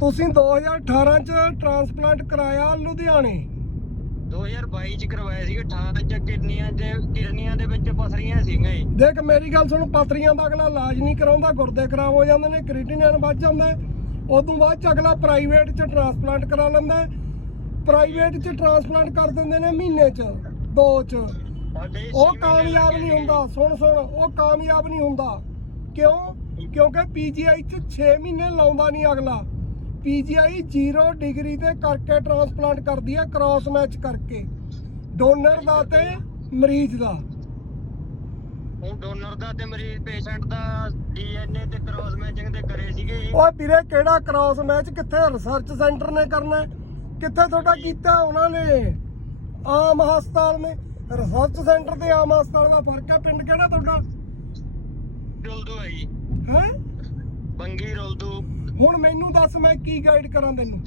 ਤੁਸੀਂ 2018 ਚ ਟ੍ਰਾਂਸਪਲਾਂਟ ਕਰਾਇਆ ਲੁਧਿਆਣੇ? 2022 ਚ ਕਰਵਾਇਆ ਸੀ 18 ਚ ਕਿਡਨੀਆਂ ਦੇ ਕਿਡਨੀਆਂ ਦੇ ਵਿੱਚ ਪਸਰੀਆਂ ਸੀਗੀਆਂ ਜੀ। ਦੇਖ ਮੇਰੀ ਗੱਲ ਸੁਣ ਪਥਰੀਆਂ ਦਾ ਅਗਲਾ ਇਲਾਜ ਨਹੀਂ ਕਰਾਉਂਦਾ ਗੁਰਦੇ ਖਰਾਬ ਹੋ ਜਾਂਦੇ ਨੇ ਕ੍ਰੀਟਿਨਿਨ ਵੱਧ ਜਾਂਦਾ। ਉਦੋਂ ਬਾਅਦ ਚ ਅਗਲਾ ਪ੍ਰਾਈਵੇਟ ਚ ਟ੍ਰਾਂਸਪਲਾਂਟ ਕਰਾ ਲੈਂਦਾ ਪ੍ਰਾਈਵੇਟ ਚ ਟ੍ਰਾਂਸਪਲਾਂਟ ਕਰ ਦਿੰਦੇ ਨੇ ਮਹੀਨੇ ਚ ਦੋ ਚ। ਉਹ ਕਾਮਯਾਬ ਨਹੀਂ। ਹੁੰਦਾ ਸੁਣ ਸੁਣ ਉਹ ਕਾਮਯਾਬ ਨਹੀਂ ਹੁੰਦਾ। ਕਿਉਂ? ਕਿਉਂਕਿ ਪੀਜੀਆਈ ਚ 6 ਮਹੀਨੇ ਲਾਉਂਦਾ ਨਹੀਂ ਅਗਲਾ। ਪੀਜੀਆਈ 0 ਡਿਗਰੀ ਤੇ ਕਰਕੇ ਟ੍ਰਾਂਸਪਲਾਂਟ ਕਰਦੀ ਹੈ ਕ੍ਰਾਸ ਮੈਚ ਕਰਕੇ। ਡੋਨਰ ਦਾ ਤੇ ਮਰੀਜ਼ ਦਾ। ਉਹ ਡੋਨਰ ਦਾ ਤੇ ਮਰੀਜ਼ ਪੇਸ਼ੈਂਟ ਦਾ ਡੀਐਨਏ ਤੇ ਕ੍ਰਾਸ ਮੈਚਿੰਗ ਤੇ ਕਰੇ ਸੀਗੇ ਜੀ। ਓਏ ਵੀਰੇ ਕਿਹੜਾ ਕ੍ਰਾਸ ਮੈਚ ਕਿੱਥੇ ਰਿਸਰਚ ਸੈਂਟਰ ਨੇ ਕਰਨਾ? ਕਿੱਥੇ ਤੁਹਾਡਾ ਕੀਤਾ ਉਹਨਾਂ ਨੇ? ਆਮ ਹਸਪਤਾਲ ਨੇ ਰਿਸਰਚ ਸੈਂਟਰ ਤੇ ਆਮ ਹਸਪਤਾਲ ਦਾ ਫ਼ਰਕ ਹੈ? ਪਿੰਡ ਕਿਹੜਾ ਤੁਹਾਡਾ? ਰੁਲਦੂ ਹੈ ਜੀ। ਹੈ? ਬੰਗੀ ਰੁਲਦੂ ਹੁਣ ਮੈਨੂੰ ਦੱਸ ਮੈਂ ਕੀ ਗਾਈਡ ਕਰਾਂ ਤੈਨੂੰ?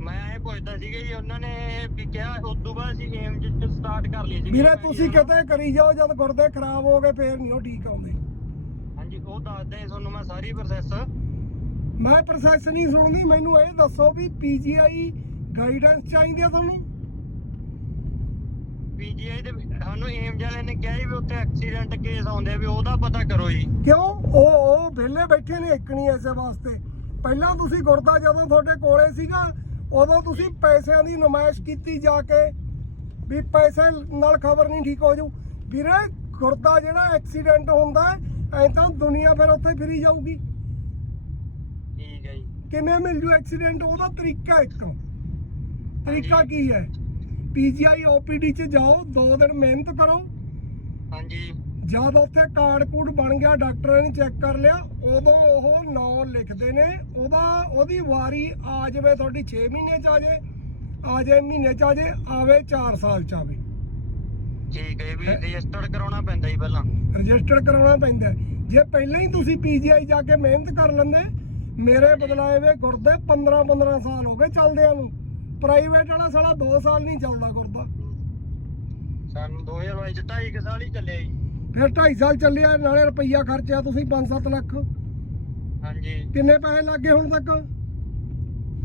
ਮੈਂ ਇਹ ਪੁੱਛਦਾ ਸੀਗਾ ਜੀ ਉਹਨਾਂ ਨੇ ਵੀ ਕਿਹਾ ਉਸ ਤੋਂ ਬਾਅਦ ਅਸੀਂ ਏਮ ਜਿੱਤ ਸਟਾਰਟ ਕਰ ਲਈ ਸੀ ਵੀਰੇ ਤੁਸੀਂ ਕਿਤੇ ਕਰੀ ਜਾਓ ਜਦ ਗੁਰਦੇ ਖਰਾਬ ਹੋ ਗਏ ਫੇਰ ਨਹੀਂ ਉਹ ਠੀਕ ਆਉਂਦੇ। ਹਾਂਜੀ ਉਹ ਦੱਸਦਾ ਤੁਹਾਨੂੰ ਮੈਂ ਸਾਰੀ ਪ੍ਰੋਸੈਸ ਮੈਂ ਪ੍ਰੋਸੈਸ ਨਹੀਂ ਸੁਣਦੀ ਮੈਨੂੰ ਇਹ ਦੱਸੋ ਵੀ ਪੀਜੀਆਈ ਗਾਈਡੈਂਸ ਚਾਹੀਦੀ ਆ ਤੁਹਾਨੂੰ? ਪੀਜੀਆਈ ਦੇ ਸਾਨੂੰ ਏਮ ਵਾਲੇ ਨੇ ਕਿਹਾ ਜੀ ਵੀ ਉੱਥੇ ਐਕਸੀਡੈਂਟ ਕੇਸ ਆਉਂਦੇ ਆ ਵੀ ਉਹਦਾ ਪਤਾ ਕਰੋ ਜੀ। ਕਿਉਂ? ਉਹ ਉਹ ਵਿਹਲੇ ਬੈਠੇ ਨੇ ਇੱਕ ਨਹੀਂ ਐਸੇ ਵਾਸਤੇ। ਪਹਿਲਾਂ ਤੁਸੀਂ ਗੁਰਦਾ ਜਦੋਂ ਤੁਹਾਡੇ ਕੋਲੇ ਸੀਗਾ ਉਦੋਂ ਤੁਸੀਂ ਪੈਸਿਆਂ ਦੀ ਨਮਾਇਸ਼ ਕੀਤੀ ਜਾ ਕੇ ਵੀ ਪੈਸੇ ਨਾਲ ਖਬਰ ਨਹੀਂ ਠੀਕ ਹੋ ਜੂ। ਵੀਰੇ ਗੁਰਦਾ ਜਿਹੜਾ ਐਕਸੀਡੈਂਟ ਹੁੰਦਾ ਐ ਤਾਂ ਦੁਨੀਆ ਫਿਰ ਉੱਥੇ ਫਿਰੀ ਜਾਊਗੀ। ਠੀਕ ਹੈ ਜੀ। ਕਿਵੇਂ ਮਿਲ ਜੂ ਐਕਸੀਡੈਂਟ ਉਹਦਾ ਤਰੀਕਾ ਇੱਕ। ਤਰੀਕਾ ਕੀ ਹੈ? ਪੀਜੀਆਈ ਓਪੀਡੀ ਚ ਜਾਓ ਦੋ ਦਿਨ ਮਿਹਨਤ ਕਰੋ। ਹਾਂਜੀ। ਜਦ ਉੱਥੇ ਕਾਰਡ ਕੂਡ ਬਣ ਗਿਆ ਡਾਕਟਰਾਂ ਨੇ ਚੈੱਕ ਕਰ ਲਿਆ ਉਦੋਂ ਉਹ ਨਾਂ ਲਿਖਦੇ ਨੇ। ਉਹਦਾ ਉਹਦੀ ਵਾਰੀ ਆ ਜਾਵੇ ਤੁਹਾਡੀ 6 ਮਹੀਨੇ ਚ ਆ ਜਾਏ ਆ ਜਾਏ ਮਹੀਨੇ ਚ ਆ ਜਾਏ ਆਵੇ 4 ਸਾਲ ਚ ਆਵੇ। ਠੀਕ ਹੈ ਵੀ ਹੈਂ? ਰਜਿਸਟਰਡ ਕਰਾਉਣਾ ਪੈਂਦਾ ਜੀ ਪਹਿਲਾਂ। ਰਜਿਸਟਰ ਕਰਾਉਣਾ ਪੈਂਦਾ। ਹੈ। ਜੇ ਪਹਿਲਾਂ ਹੀ ਤੁਸੀਂ ਪੀਜੀਆਈ ਜਾ ਕੇ ਮਿਹਨਤ ਕਰ ਲੈਂਦੇ ਮੇਰੇ ਬਦਲਾਏ ਵੇ ਗੁਰਦੇ 15 15 ਸਾਲ ਹੋ ਗਏ ਚੱਲਦਿਆਂ ਨੂੰ। ਪ੍ਰਾਈਵੇਟ ਵਾਲਾ ਸਾਲਾ 2 ਸਾਲ ਨਹੀਂ ਚੱਲਦਾ ਗੁਰਦਾ ਸਾਨੂੰ 2022 ਚ 2.5 ਕੁ ਸਾਲ ਹੀ ਚੱਲਿਆ ਜੀ। ਫਿਰ 2.5 ਸਾਲ ਚੱਲਿਆ ਨਾਲੇ ਰੁਪਈਆ ਖਰਚਿਆ ਤੁਸੀਂ 5-7 ਲੱਖ। ਹਾਂਜੀ। ਕਿੰਨੇ ਪੈਸੇ ਲੱਗੇ ਹੁਣ ਤੱਕ?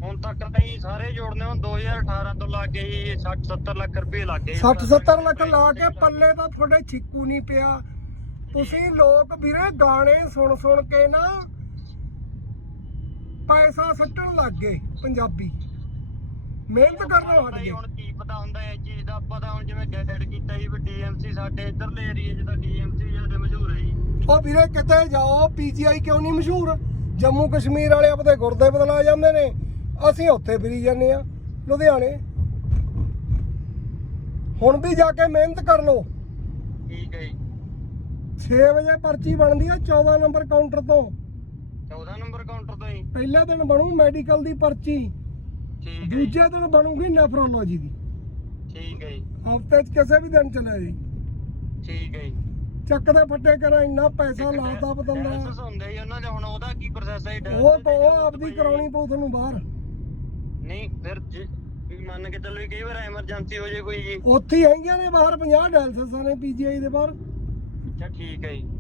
ਹੁਣ ਤੱਕ ਨਹੀਂ ਸਾਰੇ ਜੋੜਨੇ ਹੁਣ 2018 ਤੋਂ ਲੱਗ ਗਏ ਜੀ 60 70 ਲੱਖ ਰੁਪਏ ਲੱਗ ਗਏ 60 70 ਲੱਖ ਲਾ ਕੇ ਪੱਲੇ ਤਾਂ ਤੁਹਾਡੇ ਛਿੱਕੂ ਨਹੀਂ ਪਿਆ। ਤੁਸੀਂ ਲੋਕ ਵੀਰੇ ਗਾਣੇ ਸੁਣ ਸੁਣ ਕੇ ਨਾ ਪੈਸਾ ਸੱਟਣ ਲੱਗ ਗਏ ਪੰਜਾਬੀ। ਮਿਹਨਤ ਕਰਨੋਂ ਹਟ ਗਏ ਹੁਣ ਕੀ ਪਤਾ ਹੁੰਦਾ ਇਹ ਚੀਜ਼ ਦਾ। ਪਤਾ ਹੁਣ ਜਿਵੇਂ ਗਾਈਡ ਕੀਤਾ ਜੀ ਵੀ ਡੀਐਮਸੀ ਸਾਡੇ ਇਧਰਲੇ ਏਰੀਏ 'ਚ ਤਾਂ ਡੀਐਮਸੀ ਜ਼ਿਆਦਾ ਮਸ਼ਹੂਰ ਹੈ ਜੀ। ਉਹ ਵੀਰੇ ਕਿਤੇ ਜਾਓ ਪੀਜੀਆਈ ਕਿਉਂ ਨਹੀਂ ਮਸ਼ਹੂਰ? ਜੰਮੂ ਕਸ਼ਮੀਰ ਵਾਲੇ ਆਪਦੇ ਗੁਰਦੇ ਬਦਲਾ ਜਾਂਦੇ ਨੇ। ਅਸੀਂ ਉੱਥੇ ਫਿਰੀ ਜਾਂਦੇ ਆ ਲੁਧਿਆਣੇ। ਹੁਣ ਵੀ ਜਾ ਕੇ ਮਿਹਨਤ ਕਰ ਲਓ। ਠੀਕ ਹੈ ਜੀ। 6 ਵਜੇ ਪਰਚੀ ਬਣਦੀ ਆ 14 ਨੰਬਰ ਕਾਊਂਟਰ ਤੋਂ। 14 ਨੰਬਰ ਕਾਊਂਟਰ ਤੋਂ ਜੀ। ਪਹਿਲੇ ਦਿਨ ਬਣੂ ਮੈਡੀਕਲ ਦੀ ਪਰਚੀ। ਠੀਕ ਹੈ ਜੀ ਦੂਜੇ ਦਿਨ ਬਣੂਗੀ ਨੈਫਰੋਲੋਜੀ ਦੀ। ਠੀਕ ਹੈ ਜੀ। ਹਫ਼ਤੇ 'ਚ ਕਿਸੇ ਵੀ ਦਿਨ ਚਲੇ ਜੀ ਠੀਕ ਹੈ ਜੀ। ਚੱਕਦੇ ਫੱਟੇ ਕਰਾਂ ਇੰਨਾ ਪੈਸਾ ਇੱਕ ਲਾਤਾ ਡਾਇ- ਪਤੰਦਾ ਡਾਇਲਿਸਿਸ ਹੁੰਦਾ ਜੀ ਉਹਨਾਂ ਦੇ ਹੁਣ ਉਹਦਾ ਕੀ ਪ੍ਰੋਸੈਸ ਹੈ ਜੀ? ਉਹ ਡਾਇਲਿਸਿਸ ਤਾਂ ਦੀ ਉਹ ਜ਼ਰੂਰਤ ਆਪਦੀ ਪਈ ਕਰਾਉਣੀ ਪਊ ਤੁਹਾਨੂੰ ਬਾਹਰ। ਨਹੀਂ ਫਿਰ ਜੇ- ਵੀ ਮੰਨ ਕੇ ਚੱਲੋ ਵੀ ਕਈ ਵਾਰ ਐਮਰਜੈਂਸੀ ਹੋ ਜੇ ਕੋਈ ਜੀ। ਉੱਥੇ ਹੀ ਹੈਗੀਆਂ ਨੇ ਬਾਹਰ 50 ਡਾਇਲਸਿਸਾਂ ਨੇ ਪੀਜੀਆਈ ਦੇ ਬਾਹਰ। ਅੱਛਾ ਠੀਕ ਹੈ ਜੀ।